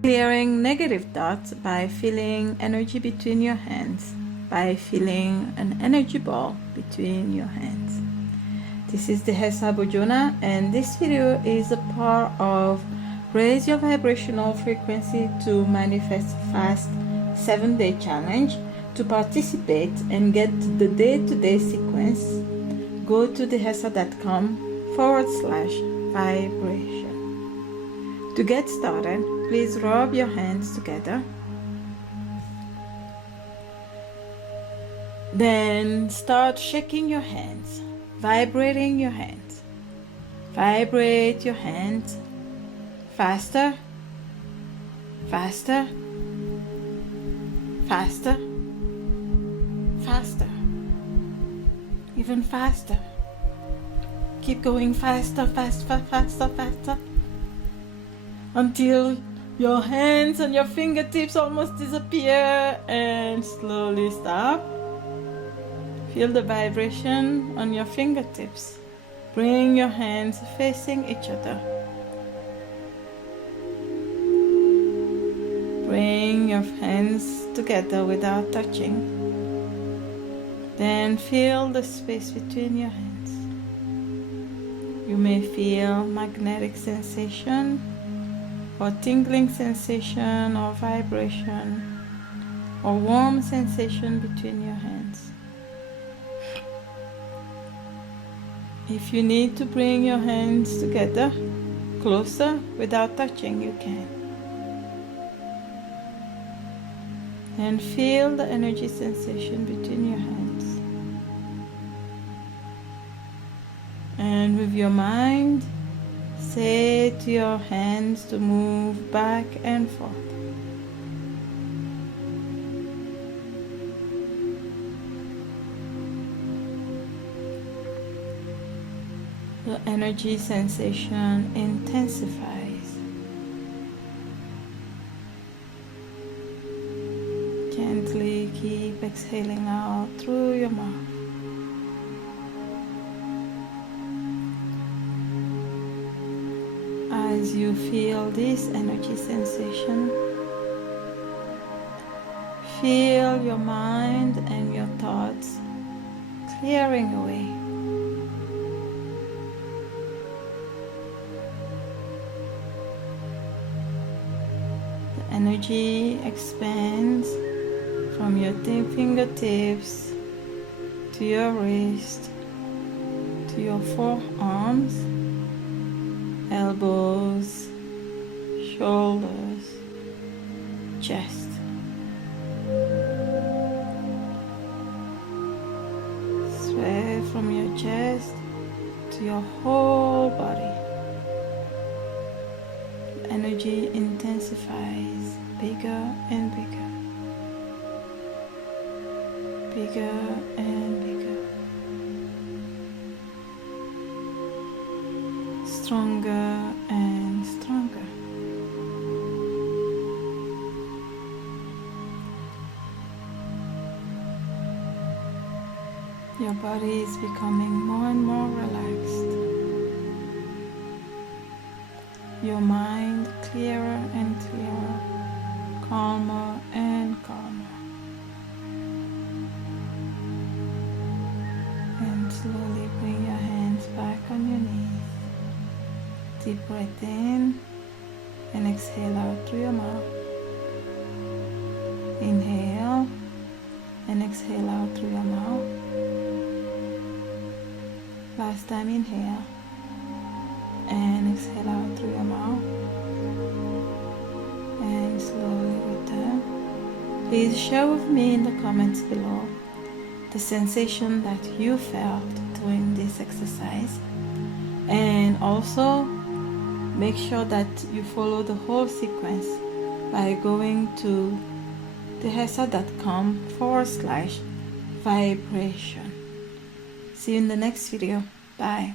Clearing negative thoughts by feeling energy between your hands, by feeling an energy ball between your hands. This is the Hesa Bojona, and this video is a part of Raise Your Vibrational Frequency to Manifest Fast 7-Day Challenge. To participate and get the day-to-day sequence, go to thehesa.com/vibration. To get started, please rub your hands together. Then start shaking your hands, vibrating your hands. Vibrate your hands faster, faster, faster, faster, even faster. Keep going faster, faster, faster, faster, until your hands and your fingertips almost disappear, and slowly stop. Feel the vibration on your fingertips. Bring your hands facing each other. Bring your hands together without touching. Then feel the space between your hands. You may feel magnetic sensation, or tingling sensation, or vibration, or warm sensation between your hands. If you need to bring your hands together, closer, without touching, you can. And feel the energy sensation between your hands. And with your mind, say to your hands to move back and forth. The energy sensation intensifies. Gently keep exhaling out through your mouth. As you feel this energy sensation, feel your mind and your thoughts clearing away. The energy expands from your fingertips to your wrist, to your forearms, elbows, shoulders, chest. Spread from your chest to your whole body. The energy intensifies, bigger and bigger. Bigger and bigger, stronger and stronger. Your body is becoming more and more relaxed. Your mind clearer and clearer, calmer and calmer. Slowly bring your hands back on your knees. Deep breath in and exhale out through your mouth. Inhale and exhale out through your mouth. Last time, inhale and exhale out through your mouth. And slowly return. Please share with me in the comments below the sensation that you felt during this exercise, and also make sure that you follow the whole sequence by going to thehesa.com/vibration. See you in the next video. Bye.